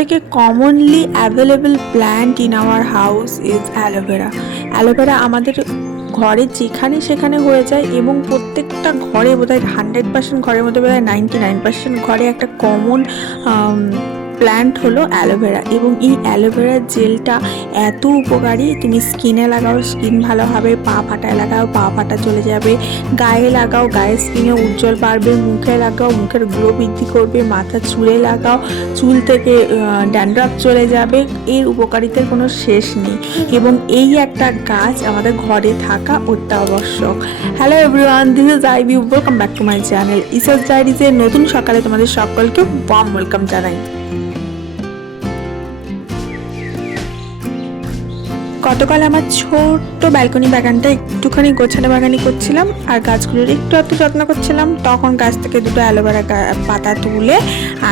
থেকে commonly available plant in our house is aloe vera aloe vera আমাদের ঘরে যেখানে সেখানে হয়ে যায় এবং প্রত্যেকটা ঘরে বোধহয় হান্ড্রেড পার্সেন্ট ঘরের মধ্যে বোধহয় নাইনটি নাইন পার্সেন্ট ঘরে একটা কমন প্ল্যান্ট হলো অ্যালোভেরা এবং এই অ্যালোভেরার জেলটা এত উপকারী, তুমি স্কিনে লাগাও স্কিন ভালো হবে, পা ফাটায় লাগাও, পা ফাটা চলে যাবে, গায়ে লাগাও, গায়ে স্কিনে উজ্জ্বল বাড়বে, মুখে লাগাও, মুখের গ্লো বৃদ্ধি করবে, মাথা চুলে লাগাও, চুল থেকে ড্যান্ড্রাফ চলে যাবে, এর উপকারিতার কোনো শেষ নেই এবং এই একটা গাছ আমাদের ঘরে থাকা অত্যাবশ্যক। Hello everyone this is I B welcome back to my channel ইসাস ডায়েরিজের নতুন সকালে তোমাদের সকলকে ওয়ার্ম ওয়েলকাম জানাই। গতকাল আমার ছোট্ট ব্যালকনি বাগানটা একটুখানি গোছানো বাগানি করছিলাম, আর গাছগুলোর একটু একটু যত্ন করছিলাম। তখন গাছ থেকে দুটো অ্যালোভেরা পাতা তুলে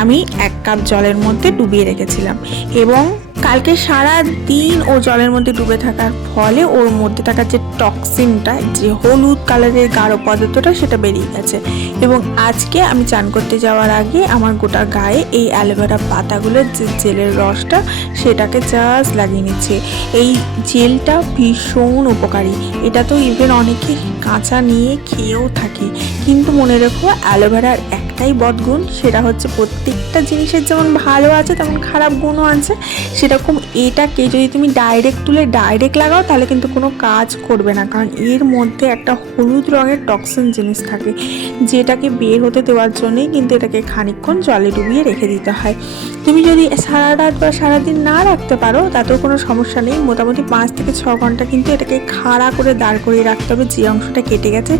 আমি এক কাপ জলের মধ্যে ডুবিয়ে রেখেছিলাম। এবং কালকে সারা দিন ও জলের মধ্যে ডুবে থাকার ফলে ওর মধ্যে থাকা যে টক্সিনটা যে হলুদ কালারের গাঢ় পদার্থটা, সেটা বেরিয়ে গেছে। এবং আজকে আমি চান করতে যাওয়ার আগে আমার গোটা গায়ে এই অ্যালোভেরা পাতাগুলোর যে জেলের রসটা, সেটাকে জাস্ট লাগিয়ে নিচ্ছে। এই জেলটা ভীষণ উপকারী। এটা তো ইভেন অনেকে কাঁচা নিয়ে খেয়েও থাকে। কিন্তু মনে রেখো, অ্যালোভেরার একটাই বদগুণ, সেটা হচ্ছে প্রত্যেকটা জিনিসের যেমন ভালো আছে, তেমন খারাপ গুণও আছে সেরকম এটাকে যদি তুমি ডাইরেক্ট তুলে ডাইরেক্ট লাগাও, তাহলে কিন্তু কোনো কাজ করবে না। কারণ এর মধ্যে একটা হলুদ রঙের টক্সিন জিনিস থাকে, যেটাকে বের হতে দেওয়ার জন্যই কিন্তু এটাকে খানিকক্ষণ জলে ডুবিয়ে রেখে দিতে হয়। তুমি যদি সারা রাত বা সারাদিন না রাখতে পারো, তাতেও কোনো সমস্যা নেই। মোটামুটি পাঁচ থেকে ছ ঘণ্টা কিন্তু এটাকে খাড়া করে দাঁড় করিয়ে রাখতে হবে। যে অংশটা কেটে গেছে,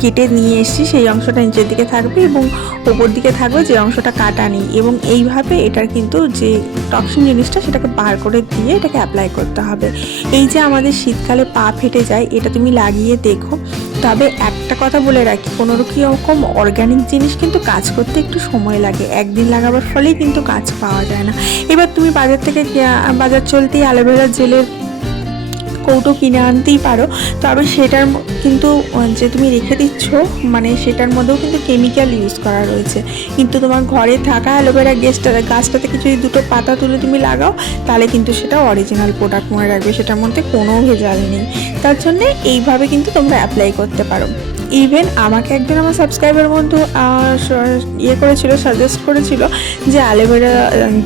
কেটে নিয়ে এসছি সেই অংশটা নিচের দিকে থাকবে এবং ওপর দিকে থাকবে যে অংশটা কাটা নেই। এবং এইভাবে এটার কিন্তু যে টক্সিন জিনিসটা, সেটাকে বার করে দিয়ে এটাকে অ্যাপ্লাই করতে হবে। এই যে আমাদের শীতকালে পা ফেটে যায়, এটা তুমি লাগিয়ে দেখো। তবে একটা কথা বলে রাখি, কোনো রকম অর্গ্যানিক জিনিস কিন্তু কাজ করতে একটু সময় লাগে। একদিন লাগাবার ফলেই কিন্তু কাজ পাওয়া যায় না। এবার তুমি বাজার থেকে বাজার চলতেই অ্যালোভেরা জেলের কৌটো কিনে আনতেই পারো। তবে সেটার কিন্তু যে তুমি রেখে দিচ্ছ মানে সেটার মধ্যেও কিন্তু কেমিক্যাল ইউজ করা রয়েছে। কিন্তু তোমার ঘরে থাকা অ্যালোভেরা গেস্টটা গাছটাতে কিছু যদি দুটো পাতা তুলে তুমি লাগাও, তাহলে কিন্তু সেটা অরিজিনাল প্রোডাক্ট মনে রাখবে। সেটার মধ্যে কোনো ভেজাল নেই। তার জন্যে এইভাবে কিন্তু তোমরা অ্যাপ্লাই করতে পারো। ইভেন আমাকে একজন আমার সাবস্ক্রাইবার বন্ধু ইয়ে করেছিল সাজেস্ট করেছিল যে অ্যালোভেরা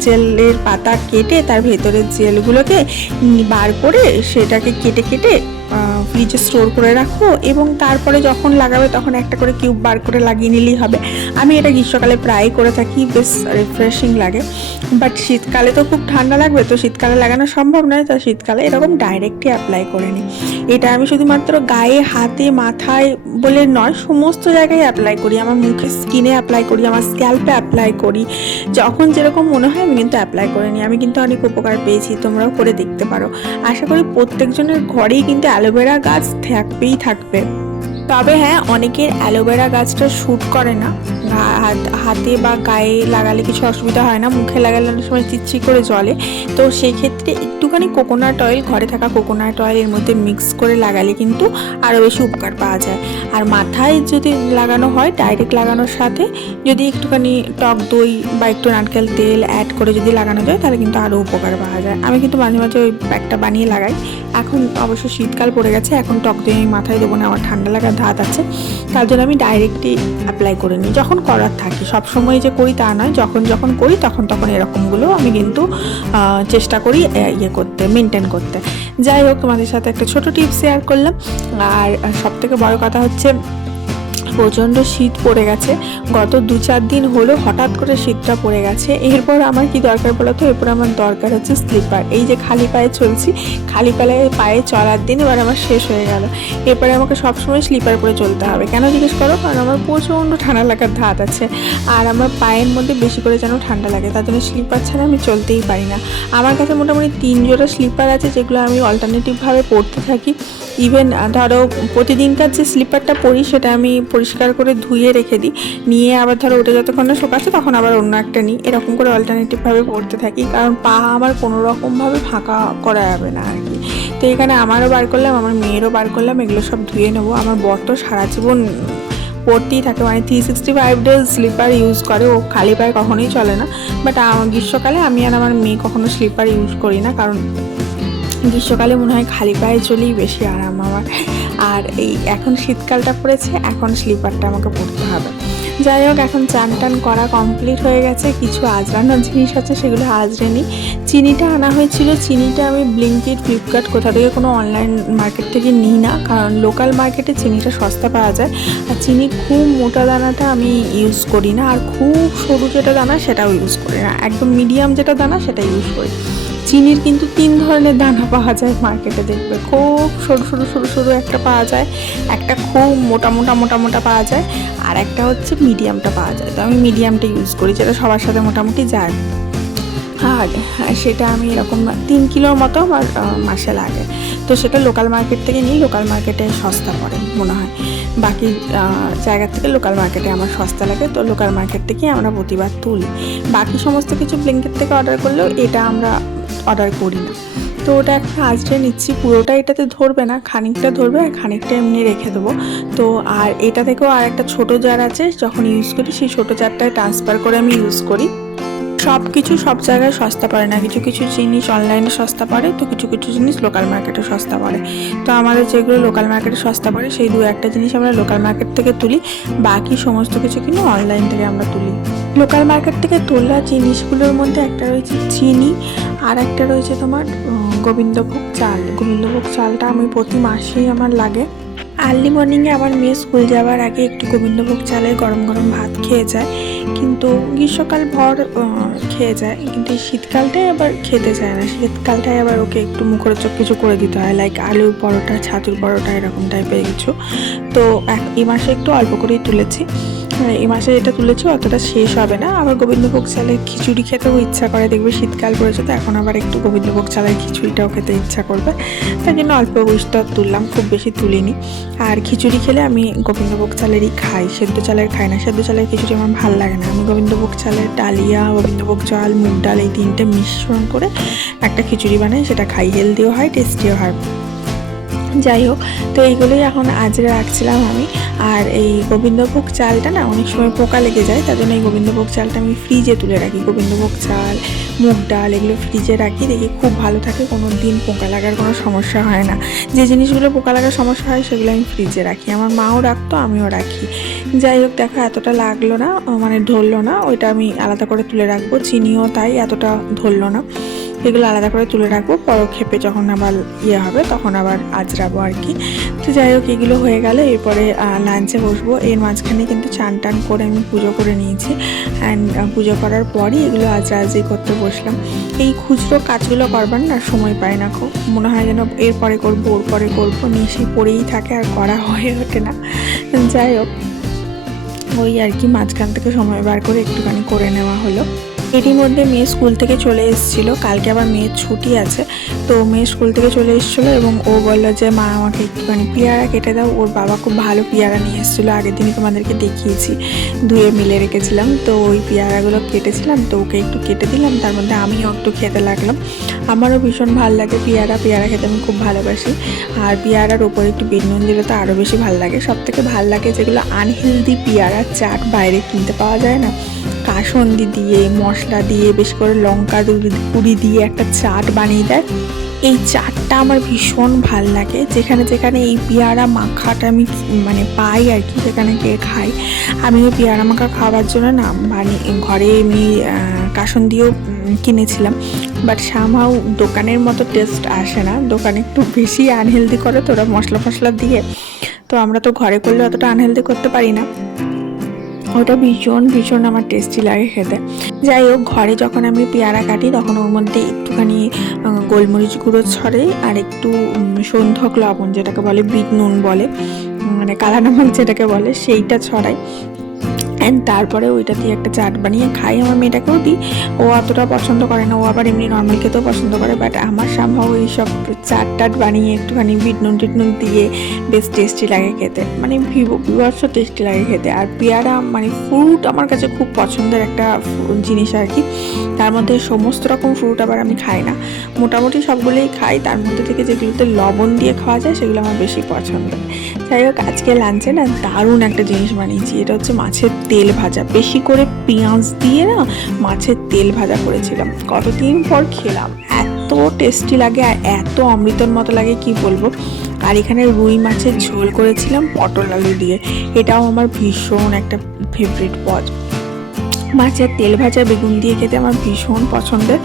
জেলের পাতা কেটে তার ভেতরের জেলগুলোকে বার করে সেটাকে কেটে কেটে ফ্রিজে স্টোর করে রাখো এবং তারপরে যখন লাগাবে তখন একটা করে কিউব বার করে লাগিয়ে নিলেই হবে। আমি এটা গ্রীষ্মকালে প্রায় করে থাকি, বেশ রিফ্রেশিং লাগে। বাট শীতকালে তো খুব ঠান্ডা লাগবে, তো শীতকালে লাগানো সম্ভব নয়, তো শীতকালে এরকম ডাইরেক্টই অ্যাপ্লাই করে নিই। এটা আমি শুধুমাত্র গায়ে, হাতে, মাথায় বলে নয়, সমস্ত জায়গায় অ্যাপ্লাই করি। আমার মুখে স্কিনে অ্যাপ্লাই করি, আমার স্ক্যাল্পে অ্যাপ্লাই করি। যখন যেরকম মনে হয় আমি কিন্তু অ্যাপ্লাই করে নিই। আমি কিন্তু অনেক উপকার পেয়েছি, তোমরাও করে দেখতে পারো। আশা করি প্রত্যেকজনের ঘরেই কিন্তু অ্যালোভেরা গাছ থাকবেই থাকবে। তবে হ্যাঁ অনেকের অ্যালোভেরা গাছটা শ্যুট করে না। হাতে বা গায়ে লাগালে কিছু অসুবিধা হয় না, মুখে লাগালে অনেক সময় চিচ্ছি করে জলে। তো সেই ক্ষেত্রে একটুখানি কোকোনাট অয়েল, ঘরে থাকা কোকোনাট অয়েলের মধ্যে মিক্স করে লাগালে কিন্তু আরও বেশি উপকার পাওয়া যায়। আর মাথায় যদি লাগানো হয়, ডাইরেক্ট লাগানোর সাথে যদি একটুখানি টক দই বা একটু নারকেল তেল অ্যাড করে যদি লাগানো যায়, তাহলে কিন্তু আরও উপকার পাওয়া যায়। আমি কিন্তু মাঝে মাঝে ওই প্যাকটা বানিয়ে লাগাই। এখন অবশ্য শীতকাল পড়ে গেছে, এখন টক দই আমি মাথায় দেবো না, আমার ঠান্ডা লাগার ধাত আছে। তার জন্য আমি ডাইরেক্টলি অ্যাপ্লাই করে নিই। যখন করার থাকি সব সময় যে করি তা নয়। যখন যখন করি, তখন তখন এরকমগুলো আমি কিন্তু চেষ্টা করি ইয়ে করতে মেনটেন করতে। যাই হোক, তোমাদের সাথে একটা ছোট টিপস শেয়ার করলাম। আর সব থেকে বড় কথা হচ্ছে প্রচণ্ড শীত পড়ে গেছে। গত দু চার দিন হলো হঠাৎ করে শীতটা পড়ে গেছে। এরপর আমার কি দরকার বলো তো? এরপর আমার দরকার হচ্ছে স্লিপার। এই যে খালি পায়ে চলছি, খালি পায়ে পায়ে চলার দিন এবার আমার শেষ হয়ে গেল। এরপরে আমাকে সবসময় স্লিপার পরে চলতে হবে। কেন জিজ্ঞেস করো? কারণ আমার প্রচণ্ড ঠান্ডা লাগার ধাত আছে। আর আমার পায়ের মধ্যে বেশি করে যেন ঠান্ডা লাগে, তার জন্য স্লিপার ছাড়া আমি চলতেই পারি না। আমার কাছে মোটামুটি তিন জোড়া স্লিপার আছে, যেগুলো আমি অল্টারনেটিভভাবে পড়তে থাকি। ইভেন ধরো, প্রতিদিনকার যে স্লিপারটা পরি, সেটা আমি পরিষ্কার করে ধুয়ে রেখে দিই। নিয়ে আবার ধরো ওটা যতক্ষণ না শোকাচ্ছে তখন আবার অন্য একটা নিই। এরকম করে অল্টারনেটিভভাবে পড়তে থাকি। কারণ পা আমার কোনো রকমভাবে ফাঁকা করা যাবে না আর কি। তো এখানে আমারও বার করলাম, আমার মেয়েরও বার করলাম, এগুলো সব ধুয়ে নেব। আমার বর তো সারা জীবন পরতেই থাকে। মানে three sixty five days slipper use করে। ও খালি পায়ে কখনোই চলে না। বাট গ্রীষ্মকালে আমি আর আমার মেয়ে কখনো স্লিপার ইউজ করি না। কারণ গ্রীষ্মকালে মনে হয় খালি পায়ে চলেই বেশি আরাম আমার। আর এই এখন শীতকালটা পড়েছে, এখন স্লিপারটা আমাকে পরতে হবে। যাই হোক, এখন চান টান করা কমপ্লিট হয়ে গেছে। কিছু আজরানোর জিনিস আছে, সেগুলো আজরে নিই। চিনিটা আনা হয়েছিল, চিনিটা আমি ব্লিঙ্কিট ফ্লিপকার্ট কোথা থেকে কোনো অনলাইন মার্কেট থেকে নিই না, কারণ লোকাল মার্কেটে চিনিটা সস্তা পাওয়া যায়। আর চিনি খুব মোটা দানাটা আমি ইউজ করি না, আর খুব সরু যেটা দানা সেটাও ইউজ করি না। একদম মিডিয়াম যেটা দানা সেটা ইউজ করি। চিনির কিন্তু তিন ধরনের দানা পাওয়া যায় মার্কেটে দেখবে। খুব সরু সরু সরু সরু একটা পাওয়া যায়, একটা খুব মোটা মোটা মোটা মোটা পাওয়া যায়, আর একটা হচ্ছে মিডিয়ামটা পাওয়া যায়। তো আমি মিডিয়ামটা ইউজ করি, যেটা সবার সাথে মোটামুটি যায়। আর সেটা আমি এরকম তিন কিলোর মতো আমার মাসে লাগে। তো সেটা লোকাল মার্কেট থেকে নিই লোকাল মার্কেটে সস্তা পড়ে মনে হয়। বাকি জায়গার থেকে লোকাল মার্কেটে আমার সস্তা লাগে, তো লোকাল মার্কেট থেকে আমরা প্রতিবার তুলি। বাকি সমস্ত কিছু ব্লিঙ্কেট থেকে অর্ডার করলেও এটা আমরা অর্ডার করি না। তো ওটা এখন আজকে নিচ্ছি, পুরোটা এটাতে ধরবে না, খানিকটা ধরবে আর খানিকটা এমনি রেখে দেবো। তো আর এটা থেকেও আর একটা ছোটো জার আছে, যখন ইউজ করি সেই ছোটো জারটায় ট্রান্সফার করে আমি ইউজ করি। সব কিছু সব জায়গায় সস্তা পড়ে না, কিছু কিছু জিনিস অনলাইনে সস্তা পড়ে, তো কিছু কিছু জিনিস লোকাল মার্কেটে সস্তা পড়ে। তো আমাদের যেগুলো লোকাল মার্কেটে সস্তা পড়ে, সেই দু একটা জিনিস আমরা লোকাল মার্কেট থেকে তুলি, বাকি সমস্ত কিছু কিন্তু অনলাইন থেকে আমরা তুলি। লোকাল মার্কেট থেকে তোলা জিনিসগুলোর মধ্যে একটা রয়েছে চিনি, আর একটা রয়েছে তোমার গোবিন্দভোগ চাল। গোবিন্দভোগ চালটা আমি প্রতি মাসেই আমার লাগে। আর্লি মর্নিংয়ে আমার মেয়ে স্কুল যাওয়ার আগে একটু গোবিন্দভোগ চালের গরম গরম ভাত খেয়ে যায়। কিন্তু গ্রীষ্মকাল ভর খেয়ে যায়। কিন্তু এই শীতকালটায় আবার খেতে চায় না। শীতকালটায় আবার ওকে একটু মুখরোচক কিছু করে দিতে হয়। লাইক আলুর পরোটা, ছাতুর পরোটা, এরকম টাইপের কিছু। তো এই মাসে একটু অল্প করেই তুলেছি। এই মাসে যেটা তুলেছি অতটা শেষ হবে না। আবার গোবিন্দভোগ চালের খিচুড়ি খেতেও ইচ্ছা করে। দেখবে শীতকাল পড়েছে তো এখন আবার একটু গোবিন্দভোগ চালের খিচুড়িটাও খেতে ইচ্ছা করবে। তাই জন্য অল্প বৈশটা তুললাম, খুব বেশি তুলিনি। আর খিচুড়ি খেলে আমি গোবিন্দভোগ চালেরই খাই। সেদ্ধ চালের খাই না। সেদ্ধ চালের খিচুড়ি আমার ভালো লাগে না। আমি গোবিন্দভোগ চালের ডালিয়া, গোবিন্দভোগ চাল, মুগ ডাল এই তিনটে মিশ্রণ করে একটা খিচুড়ি বানাই, সেটা খাই। হেলদিও হয়, টেস্টিও হয়। যাই হোক, তো এইগুলোই এখন আজরে রাখছিলাম আমি। আর এই গোবিন্দভোগ চালটা না অনেক সময় পোকা লেগে যায়, তার জন্য এই গোবিন্দভোগ চালটা আমি ফ্রিজে তুলে রাখি। গোবিন্দভোগ চাল, মুগ ডাল এগুলো ফ্রিজে রাখি, দেখি খুব ভালো থাকে কোনো দিন পোকা লাগার কোনো সমস্যা হয় না। যে জিনিসগুলো পোকা লাগার সমস্যা হয়, সেগুলো আমি ফ্রিজে রাখি। আমার মাও রাখতো, আমিও রাখি। যাই হোক, দেখো এতটা লাগল না মানে ধরলো না, ওইটা আমি আলাদা করে তুলে রাখব, চিনিও তাই এতটা ধরলো না। এগুলো আলাদা করে তুলে রাখব। পরক্ষেপে যখন আবার ইয়ে হবে, তখন আবার আজরাবো আর কি। তো যাই হোক, এগুলো হয়ে গেল। এরপরে লাঞ্চে বসবো। এর মাঝখানে কিন্তু চান টান করে আমি পুজো করে নিয়েছি। অ্যান্ড পুজো করার পরই এগুলো আজরাজি করতে বসলাম। এই খুচরো কাজগুলো করবার না সময় পাই না খুব। মনে হয় যেন এরপরে করব, ওর পরে করব সেই পড়েই থাকে আর করা হয়ে ওঠে না। যাই হোক, ওই আর কি, মাঝখান থেকে সময় বার করে একটুখানি করে নেওয়া হলো। এরই মধ্যে মেয়ে স্কুল থেকে চলে এসেছিল। কালকে আবার মেয়ের ছুটি আছে। তো মেয়ে স্কুল থেকে চলে এসেছিল এবং ও বলল যে, মা, আমাকে একটুখানি পেয়ারা কেটে দাও। ওর বাবা খুব ভালো পেয়ারা নিয়ে এসেছিল। আগের দিনই তোমাদেরকে দেখিয়েছি। ধুয়ে মিলে রেখেছিলাম। তো ওই পেয়ারাগুলো কেটেছিলাম। তো ওকে একটু কেটে দিলাম। তার মধ্যে আমিও একটু খেতে লাগলাম। আমারও ভীষণ ভালো লাগে পেয়ারা। পেয়ারা খেতে আমি খুব ভালোবাসি। আর পেয়ারার ওপরে একটু বিট নুন দিলে তো আরও বেশি ভালো লাগে। সব থেকে ভালো লাগে যেগুলো আনহেলদি পেয়ারার চাট বাইরে কিনতে পাওয়া যায় না। কাসন্দি দিয়ে, মশলা দিয়ে, বেশ করে লঙ্কা পুরি দিয়ে একটা চাট বানিয়ে দেয়। এই চাটটা আমার ভীষণ ভালো লাগে। যেখানে যেখানে এই পেয়ারা মাখাটা আমি মানে পাই আর কি, সেখানে গিয়ে খাই। আমিও পেয়ারা মাখা খাওয়ার জন্য না মানে ঘরে এমনি দিয়েও কিনেছিলাম। বাট সামহাও দোকানের মতো টেস্ট আসে না। দোকানে একটু বেশি আনহেলদি করে তো ওরা মশলা ফসলা দিয়ে। তো আমরা তো ঘরে করলে অতটা আনহেলদি করতে পারি না। ওটা ভীষণ ভীষণ আমার টেস্টি লাগে খেতে। যাই হোক, ঘরে যখন আমি পেয়ারা কাটি, তখন ওর মধ্যে একটুখানি গোলমরিচ গুঁড়ো ছড়ে আর একটু সন্ধক লবণ যেটাকে বলে, বিট নুন বলে মানে কালা নামক যেটাকে বলে, সেইটা ছড়াই। অ্যান্ড তারপরে ওইটা দিয়ে একটা চাট বানিয়ে খাই। আমার মেয়েটাকেও দিই। ও অতটা পছন্দ করে না, ও আবার এমনি নর্মাল খেতেও পছন্দ করে বাট আমার সম্ভব ওই সব চাট টাট বানিয়ে একটুখানি বিট নুন টিট নুন দিয়ে বেশ টেস্টি লাগে খেতে। মানে বিভৎস টেস্টি লাগে খেতে। আর পেয়ারা মানে ফ্রুট আমার কাছে খুব পছন্দের একটা জিনিস আর কি। তার মধ্যে সমস্ত রকম ফ্রুট আবার আমি খাই না। মোটামুটি সবগুলোই খাই। তার মধ্যে থেকে যেগুলোতে লবণ দিয়ে খাওয়া যায়, সেগুলো আমার বেশি পছন্দ। যাই হোক, আজকে লাঞ্চে না দারুণ একটা জিনিস বানিয়েছি। এটা হচ্ছে মাছের তেল। ভাজা। বেশি করে পেঁয়াজ দিয়ে না মাছের তেল ভাজা করেছিলাম। কতদিন পর খেলাম। এত টেস্টি লাগে আর এত অমৃতর মতো লাগে, কি বলব? আর এখানে রুই মাছের ঝোল করেছিলাম পটল আলু দিয়ে। এটাও আমার ভীষণ একটা ফেভারিট পদ। মাছের তেল ভাজা বেগুন দিয়ে খেতে আমার ভীষণ পছন্দের।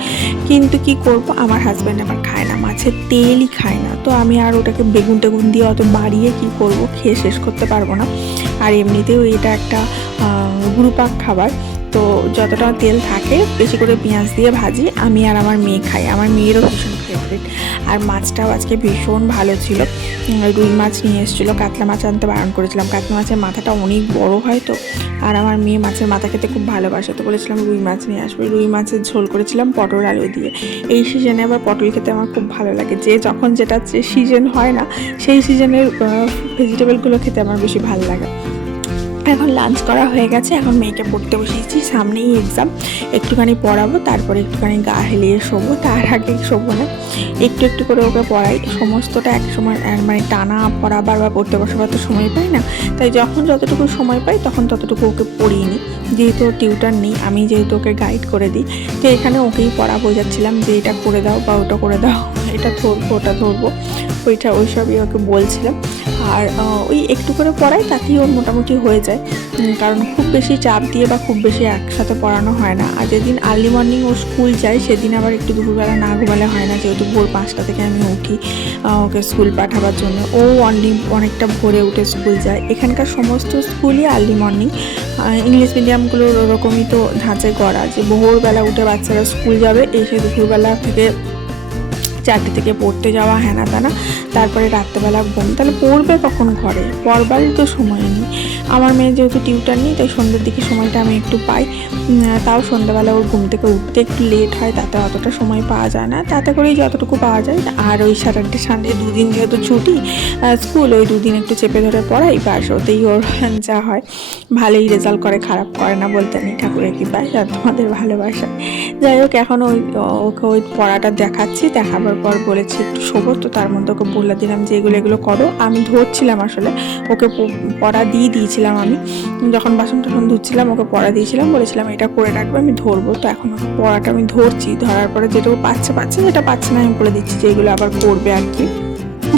কিন্তু কি করব? আমার হাজব্যান্ড আমার খায় না, মাছের তেলই খায় না। তো আমি আর ওটাকে বেগুন টেগুন দিয়ে অত বাড়িয়ে কি করব? খেয়ে শেষ করতে পারব না। আর এমনিতেও এটা একটা গুরুপাক খাবার। তো যতটা তেল থাকে, বেশি করে পেঁয়াজ দিয়ে ভাজি, আমি আর আমার মেয়ে খাই। আমার মেয়েরও ভীষণ ফেভারিট আর মাছটাও আজকে ভীষণ ভালো ছিল। রুই মাছ নিয়ে এসেছিল, কাতলা মাছ আনতে বারণ করেছিলাম। কাতলা মাছের মাথাটা অনেক বড় হয় তো। আর আমার মেয়ে মাছের মাথা খেতে খুব ভালোবাসে, তো বলেছিলাম রুই মাছ নিয়ে আসবে। রুই মাছের ঝোল করেছিলাম পটল আলু দিয়ে। এই সিজনে আবার পটল খেতে আমার খুব ভালো লাগে। যে যখন যেটা সিজন হয় না, সেই সিজনের ভেজিটেবলগুলো খেতে আমার বেশি ভালো লাগে। এখন লাঞ্চ করা হয়ে গেছে। এখন মেয়েকে পড়তে বসিয়েছি, সামনেই এক্সাম একটুখানি পড়াবো, তারপরে একটুখানি গা হেলিয়ে শোবো। তার আগে শোবো না। একটু একটু করে ওকে পড়াই। সমস্তটা এক সময় মানে টানা পড়াবার বা পড়তে বসাবার তো সময় পাই না। তাই যখন যতটুকু সময় পাই, তখন ততটুকু ওকে পড়িয়ে নিই। যেহেতু টিউটার নেই, আমি যেহেতু ওকে গাইড করে দিই। তো এখানে ওকেই পড়া বোঝাচ্ছিলাম যে এটা করে দাও বা ওটা করে দাও। এটা ধরবো, ওটা ধরবো। ওইটা, ওইসবই ওকে বলছিলাম। আর ওই একটু করে পড়াই তাতেই ওর মোটামুটি হয়ে যায়। কারণ খুব বেশি চাপ দিয়ে বা খুব বেশি একসাথে পড়ানো হয় না। আর যেদিন আর্লি মর্নিং ও স্কুল যায়, সেদিন আবার একটু দুপুরবেলা না ঘুমালে হয় না। যেহেতু ভোর পাঁচটা থেকে আমি উঠি ওকে স্কুল পাঠাবার জন্য। ও অনলি অনেকটা ভোরে উঠে স্কুল যায়। এখানকার সমস্ত স্কুলই আর্লি মর্নিং ইংলিশ মিডিয়ামগুলোর ওরকমই তো ধাঁচে করা যে ভোরবেলা উঠে বাচ্চারা স্কুল যাবে, এসে দুপুরবেলা থেকে চারটে থেকে পড়তে যাওয়া, হ্যানা তানা তারপরে রাত্রেবেলা ঘুম, তাহলে পড়বে কখন ঘরে? পড়বারই তো সময় নেই। আমার মেয়ে যেহেতু টিউটার নেই, তাই সন্ধ্যের দিকে সময়টা আমি একটু পাই। তাও সন্ধ্যাবেলা ওর ঘুম থেকে উঠতে একটু লেট হয়, তাতে অতটা সময় পাওয়া যায় না। তাতে করেই যতটুকু পাওয়া যায়, আর ওই স্যাটারডে সানডে দুদিন যেহেতু ছুটি স্কুল ওই দুদিন একটু চেপে ধরে পড়াই, ব্যাস, ওতেই ওর যা হয়। ভালোই রেজাল্ট করে, খারাপ করে না বলতে নেই, ঠাকুরের কৃপায় আর তোমাদের ভালোবাসা যাই হোক, এখন ওই ওকে ওই পড়াটা দেখাচ্ছি, দেখাবার পর বলেছি, একটু শোবো তো, তার মধ্যে ওকে বলে দিলাম যে এগুলো এগুলো করো। আমি ধরছিলাম আসলে, ওকে পড়া দিয়ে দিয়েছিলাম আমি। যখন বাসন টাসন ধুচ্ছিলাম, ওকে পড়া দিয়েছিলাম, বলেছিলাম, এটা করে রাখবে, আমি ধরবো। তো এখন ওকে পড়াটা আমি ধরছি, ধরার পরে যেটুকু পাচ্ছে পাচ্ছে যেটা পাচ্ছে না, আমি বলে দিচ্ছি যে এগুলো আবার করবে আর কি।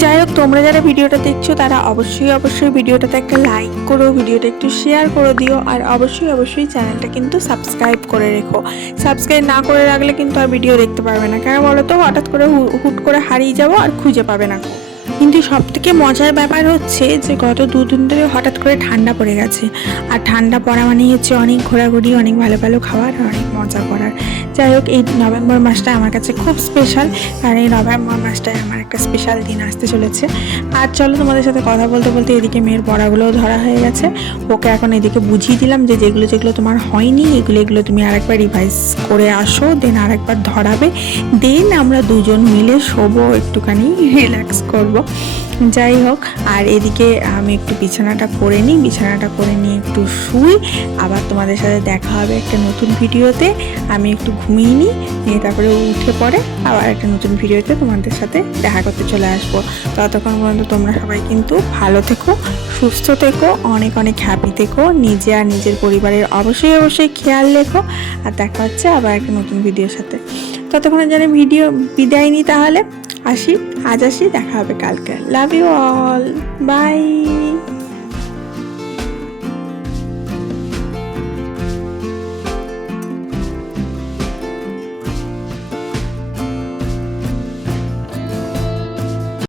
যাই হোক, তোমরা যারা ভিডিওটা দেখছ, তারা অবশ্যই অবশ্যই ভিডিওটাতে একটা লাইক করো, ভিডিওটা একটু শেয়ার করে দিও, আর অবশ্যই অবশ্যই চ্যানেলটা কিন্তু সাবস্ক্রাইব করে রেখো। সাবস্ক্রাইব না করে রাখলে কিন্তু আর ভিডিও দেখতে পারবে না। কেন বলো তো? হঠাৎ করে হুট করে হারিয়ে যাব আর খুঁজে পাবে না। কিন্তু সব থেকে মজার ব্যাপার হচ্ছে যে, গত দুদিন ধরে হঠাৎ করে ঠান্ডা পড়ে গেছে। আর ঠান্ডা পড়া মানেই হচ্ছে অনেক ঘোরাঘুরি, অনেক ভালো ভালো খাওয়ার, আর অনেক মজা করার। যাই হোক, এই নভেম্বর মাসটা আমার কাছে খুব স্পেশাল কারণ এই নভেম্বর মাসটায় আমার একটা স্পেশাল দিন আসতে চলেছে। আর চলো তোমাদের সাথে কথা বলতে বলতে এদিকে মেয়ের পড়াগুলোও ধরা হয়ে গেছে। ওকে এখন এদিকে বুঝিয়ে দিলাম যে যেগুলো যেগুলো তোমার হয়নি, এগুলো এগুলো তুমি আরেকবার রিভাইজ করে আসো দেন আরেকবার ধরাবে। দেন আমরা দুজন মিলে শোবো, একটুখানি রিল্যাক্স করব। যাই হোক, আর এদিকে আমি একটু বিছানাটা করে নিই, বিছানাটা করে নিয়ে একটু শুই। আবার তোমাদের সাথে দেখা হবে একটা নতুন ভিডিওতে আমি একটু ঘুমিয়ে নিই নিয়ে তারপরে উঠে পড়ে আবার একটা নতুন ভিডিওতে তোমাদের সাথে দেখা করতে চলে আসব। ততক্ষণ পর্যন্ত তোমরা সবাই কিন্তু ভালো থেকো, সুস্থ থেকো, অনেক অনেক হ্যাপি থেকো, নিজে আর নিজের পরিবারের অবশ্যই অবশ্যই খেয়াল রেখো আর দেখা হচ্ছে আবার একটা নতুন ভিডিওর সাথে। ততক্ষণে যেন ভিডিও বিদায় নিই তাহলে, আসি, আজ আসি, দেখা হবে কালকে। Love you all by